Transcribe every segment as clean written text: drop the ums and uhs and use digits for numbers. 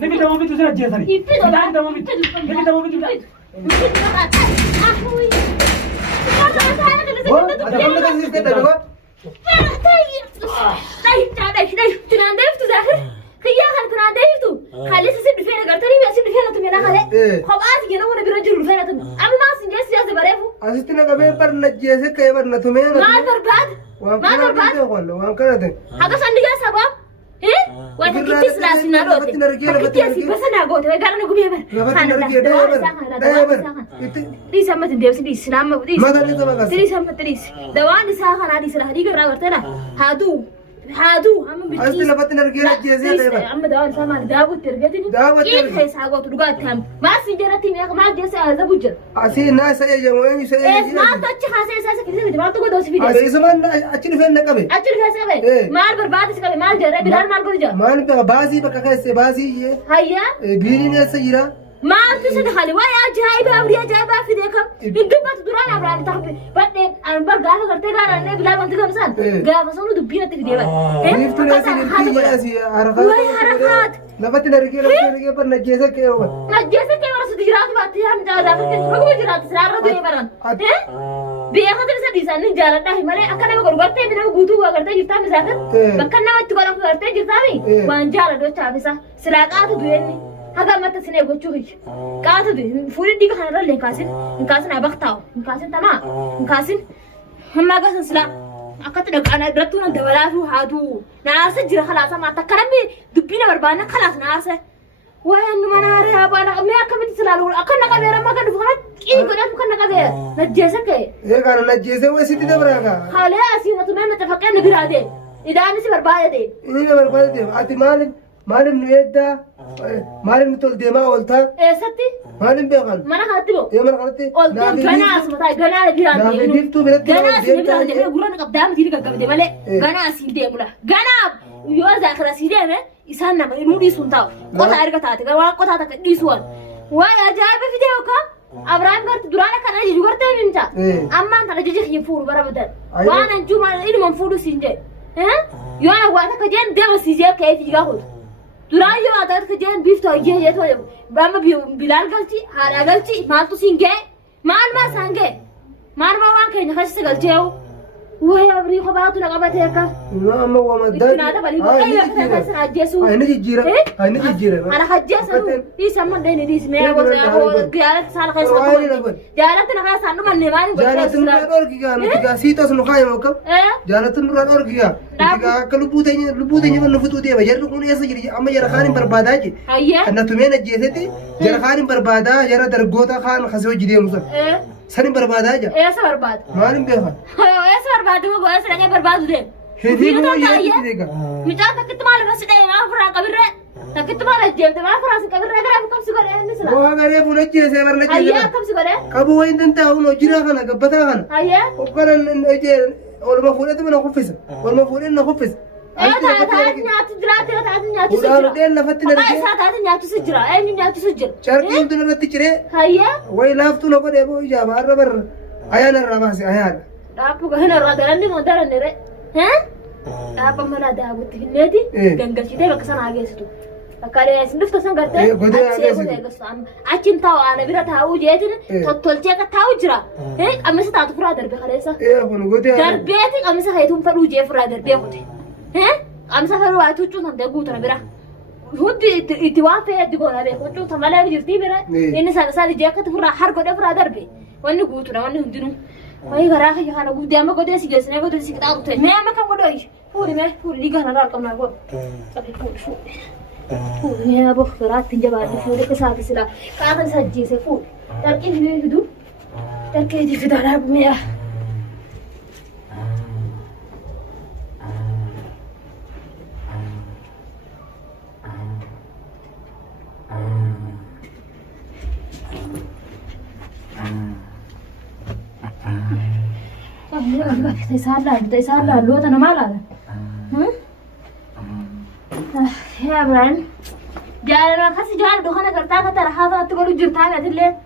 نبي دمو بيت زين جيثني لا دمو بيت أخوي خلي سيد فينا قرتني بس فينا تمينا خلي خلاص جينا وانا برجل فينا تم اما ما سنجس يا زبريفو اسيتنا قبل بر نجيسه كيبر نتمينا ما برباد ما برباد وام كنت هذا سندي سبب ايه وانا كنت سلاسنا روت كنت بس انا قلت وي قالنا قوم يبر دي سمت ديوس دي سلام دي ما دلي تبغى دي سمت دي دواني ساخنا دي سلا دي قرا ورتنا هادو أما بتجي أصل لفتنا رجال جزيرة ده أما دوان سامان داود ترجعتني كيف هي ساقط رجعت هم ما سنجرتي ميا ما جالس هذا بوجر أصل الناس أي جماعة يسوي إيه ما تأتي خاصة أساسا كذا ما تقول دوس فيديو أصل زمان أشيل فين نكبي أشيل فين سكبي مال برباد سكبي مال جرى بلال مال كل جرى مال بازي بكاكا بازي هيا بيرين السيرة ما تسد خالي ويا جايبة أمريكا جايبة في ذيكم إنتم ما تدرون أمران تحبي بعدين أنا برجع كرتة كارا أنا بلال ما تقول مثلا جا فصلوا دبينا تفيديو كيف تناسي نتيجة حركات وين حركات لفتنا رجال بر نجيسة كيوه نجيسة كيوه رصد جرات باتيها مجاوزة فكرة جرات سرار ردي بران بياخذ رصد إنسان جارة ده مالي أكنا بقول قرتة بنا بقولوا قرتة جرتا مزاكر بكنا ما تقول قرتة جرتامي وان جارة دو تعبسا سراقات دويني هذا ما تسنى بوشوش كاتو دي فوري دي كهنا رلين كاسن أبختاو كاسن تمام كاسن هم ما كاسن سلا أكتر أنا درتونا دولارو هادو ناس جرا خلاص ما تكرمي دبينا بربانا خلاص ناس وين ما ناري أبانا ما كمل سلالو أكنا كبيرة ما كنا فقط إيه كنا كبيرة نجيسة كي إيه كنا نجيسة وسيتي دبرنا خالي أسينا تمام متفقين نبرادي إذا أنا سي بربادة دي إيه بربادة دي أتي مالم نويدا مالم نتول ديما قلتا إيه ستي مالم بيغان ما أنا خاطبه إيه ما خاطبه قلت جناس متى جناس بيرادي نافي ديفتو بلاد جناس بيرادي يقولون قدام تيجي كذا ماله جناس يدي ملا جناب يوز آخر سيدي أنا إنسان نما ينودي سنتاو قطع أرجع تاتي كوا قطع تك ديسوان ويا جايب فيديو كا أبراهيم قرت درانا كنا يجي قرت يمتا أما أنت رجع يجي يفور برا بدل وأنا نجوم إني منفور سينجي ها يوانا وانا كجين دم سيجي كيف يجاهد درانا يوم أتات كجين بيفتو يجي يتوه بام بلال قلتي هذا قلتي ما تو سينجي مال ما سانجي مال ما وان كين خش قلتيو وهي أبري خبرات نقابتها كا ما ما هو مدد هذا بالي بقى يفتح حجسو هاي نجي جيرة هاي نجي جيرة أنا حجسو دي سامون ده ندي اسمه هو جالت سال خيس جالت نخاس أنو من نماني جالت نمرة أور كيا نتيجة سيتا سنخاي موكب جالت نمرة أور كيا نتيجة كلبوتين من نفتو دي بجر نكون يسجل أما جرا خان بربادا جي أنا تومين الجيسة جرا خان بربادا جرا درجوتا خان خسوا جديه مصر سنين بربادا جا إيه سبرباد مالهم بيها إيه سبرباد هو بس لقى برباد ده هذي هو يا مجال تكتب ماله بس ده ما فرق كبير تكتب ماله جيب ما فرق كبير أقرأ كم سكر إيه مثلا هو أقرأ بنجي سيفر نجي أيه كم سكر كابو وين أنت هو نجينا خنا كبتها خنا أيه وكان نجي ولا مفهوم من خفيس ولا مفهوم إنه خفيس إيه تعال نيات جرات تعال نيات سجرا ولا دين لفتنا ما يسات تعال نيات سجرا إيه نيات سجرا شاركي بدنا نتشري أيه ويلافتو نقول يبغى يجاب عربر أيانا الرماسي أيانا أبو هنا رادرني مدرني رأي ها أبو ملا ده أبو تهنيتي جنگل شيء ده بكسان آگے ستو أكاره سندفت سان کرتے أچين تاو أنا بيرا تاو جيتين تولچه کا تاو جرا هه أمي سے تاتو فرا دربه خلاصا دربه أمي سے خيتهم فرو جي فرا دربه خود ها أمي سے فرو آتو چون هم دعوت را بيرا هود اتوافه دعونا به خود چون ثملا بيجرتي بيرا إني سال جاك تفرا حر كده فرا دربه واني قوت را واني هندينو وهي غراخ يا خانا قود ديما قود سي جسنا قود سي كتاو تو ما ما كان قودوي فوري ما فوري دي غنا رقم ما قود فوري يا ابو خرات تنجبا فوري كسات سلا كان سجي سي فوري تركي في هدو تركي دي في دارا بميا تيسار لا لو أنا ما لا يا إبراهيم جالنا خس جال دخان كرتا كتر هذا تقولوا جرتان أدلة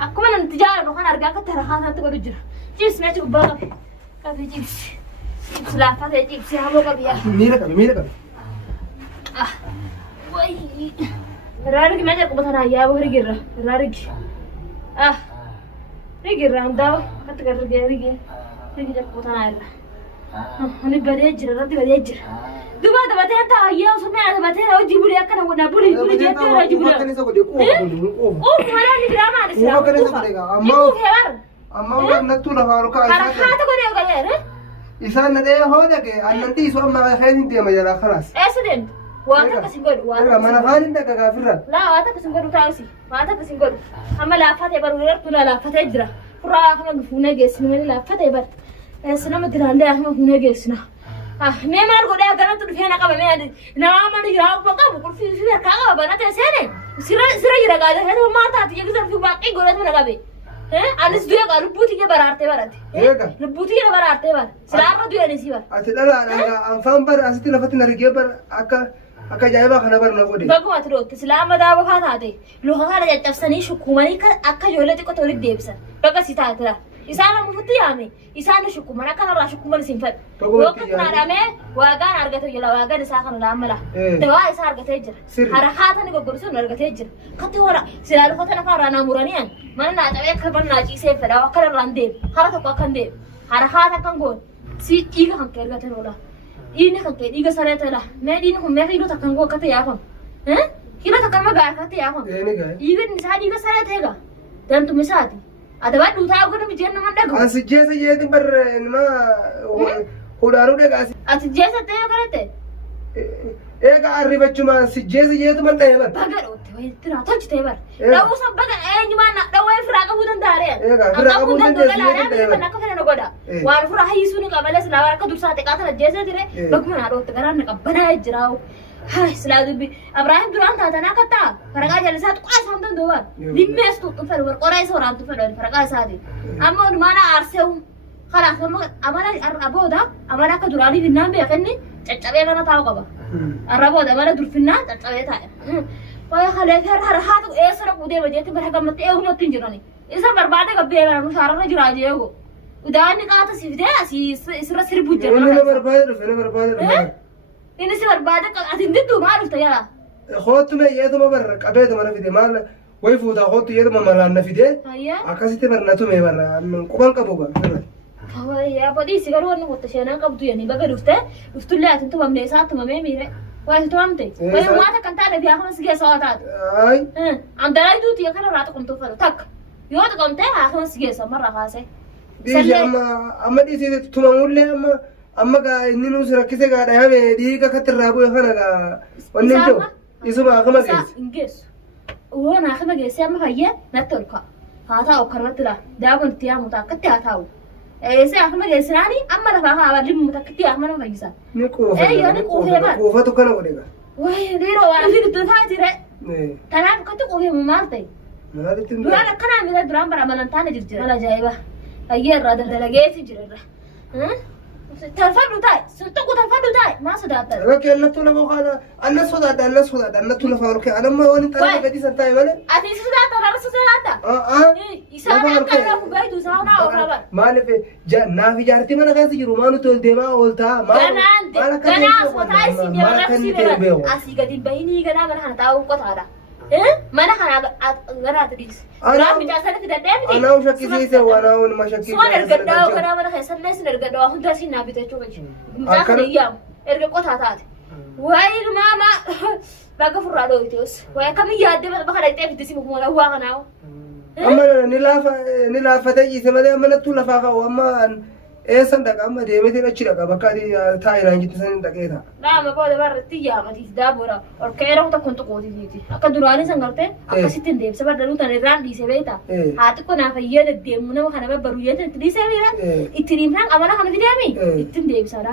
أكو من تجار دخان أرجع كتر هذا تقولوا جر جيبس ما تقول بقى كافي جيبس لا فاتي جيبس يا أبو كبيا ميرك Wai. Rarik na ko bata na yawo rigira. Rarik. Rigira andao kat kar rigira. Rigira ko bata na. Ani bade jira rati bade jira. Duba da bate ta yawo so me da bate ro jiburi akana wona buri jete ro jiburi. Oh mara ni drama ni sira. Amma udah nattu la faru ka Har khata ko ne ga ne. Isan na de ho da ke annanti so amma khairin de ma jara khalas. Accident. Wata kasingod. Wata mana kharin da ka gafira. La wata kasingod taasi. Wata kasingod. Amma la fate bar wer tula la fate jira. Fura kama gufuna gesni mani la fate bar. Esna madirande ahma gufuna gesna. Me mar go da garan tu fena ka me adi. Na ma ni jira ko ka bu fi fi ka ka bana te sene. Sira jira ga da he ma ta ti yegzar fi baqi go da na gabe. Anis duya ka rubuti ke bararte barate. Rubuti ke bararte bar. Silara duya ni sibar. Ati dala na anfam bar asiti lafati na rige bar akka jaiba khana bar na gode. Bagu matro islam da ba fata de. Lo khana da tafsani shukumani ka akka jolati ko tori debsa. Baga sita tara. Isana mufuti ame. Isana shukumana kana ra shukumani sinfat. Wakat na dame waga na argata yala waga da sakana da amala. Da wa isa argata jira. Har hata ni go gursu na argata jira. Kati wala silalu khata na kara na muraniyan. Mana na tabe khabar na ji se fada wa kara rande. Harata ko kande. Har hata kan go. Si iga kan kerga ta rola. Ini kan ke iga sare ta la. Me din ko me ilo ta kan go kata ya kon. Kila ta kan ma ga kata ya kon. Iga ni sa iga sare ta ga. Dan tu misati. Ada ba duta ko na mijen na manda ko. Asijese yedi bar ma hudaru de gasi. Asijese te yo karate. Ega arribachuma sijese yedi man de bar. Bagar otte wai tira touch te bar. Da usa bagar ni mana da wai fraga budan dare. Ega fraga budan de yedi bar. Na ka fere no goda. War fura hayi sunu ka bala sila war ka dursa te ka ta jese dire. Baguna ro te garan ka bana jiraw. Hai seladu bi Ibrahim duran ta na kata. Faraga jale sat ko asam dan doar. Dimmes tu fer war qorai soran tu fer faraga sadi. Amma mana arseu. Khalas amana araboda amana ka durani binam be yakni caccabe kana taw qaba. Araboda amana durfinna caccabe ta. Waya khale fer har hatu esra kude wajeti baraga matte egu matin jirani. Isa barbade ka be na musharana jiraje ego. Udani ka ta sivde asi isra sir bujja. Ina barbade. Ini si barbada ka atin dindu maru ta ya. Khotu me yedo ma bar qabedo mana fide mal way fuda khotu yedo ma mala na fide. Ayya. Akasite bar na tu me bar kuban ka boga. Kawai ya podi sigaru wonu hotta shena kabtu yani baga dufte duftulle atin to mamne sa to mame mire. Wai to amte. Wai mata kanta da biya khama sige sawata. Ay. Am dalai du ti kana rata kom to faro tak. Yo to komte ha khama sige sa marra khase. Di amma di se tumamulle amma ga ninu sura kise ga da habe di ga katirra bo khana ga wannan to isuma khama ga ingis wo na khama ga sai amma hayya na tolka hata o karwatira da gon tiya muta katta tawo sai khama ga sirani amma da fa ha lim muta katta amma na fagisa ni ko yo ni ko he ba ko fa to kana ko ga wai dero wala fi to fa tire tanan ko to ko he mu marte mari tin dura kana mi da duran bara malan tane jirjira wala jaiba ayya rada da lage ti jirra تلفدو تاي سنتقو تلفدو تاي ما صدقت لك أنا تونا بقى أنا صدقت أنا تونا فاروك أنا ما وني ترى بدي سنتاي ولا أتي صدقت أنا صدقت يسأل كذا بيتو ساونا أو كذا ما لفي نافي جارتي ما نقاس يرومانو تول دما أولتا ما كنا صوتاي سيدي ولا أسي قدي بيني كنا من هنتاو قطعة mana kana gara ta dis ra mi ta sanin da dai mi ana shakki sai sai wana wani mashakki so da gaddawa kana mana kai sannan sun gaddawa hun da sin na bi ta coba ci za ka iya erga kota ta wai mama ba ga furra do tos wai kam ya da ba ka da tafi tisi mu kuma wa kana amma ni lafa ta yi sai mana mana tula fa ka amma san daga amma da yake da ci daga bakari ta ina ji sanin daga ita na ma ba da bar tiya ma ti da bora or kai ra ta kunto ko ti ti aka durani sangarte aka sitin de sabar da lutan ran di se beta hat ko na fa yede de mun ma kana ba baru yede ti se beta itirim ran amana kana vidami itin de bisara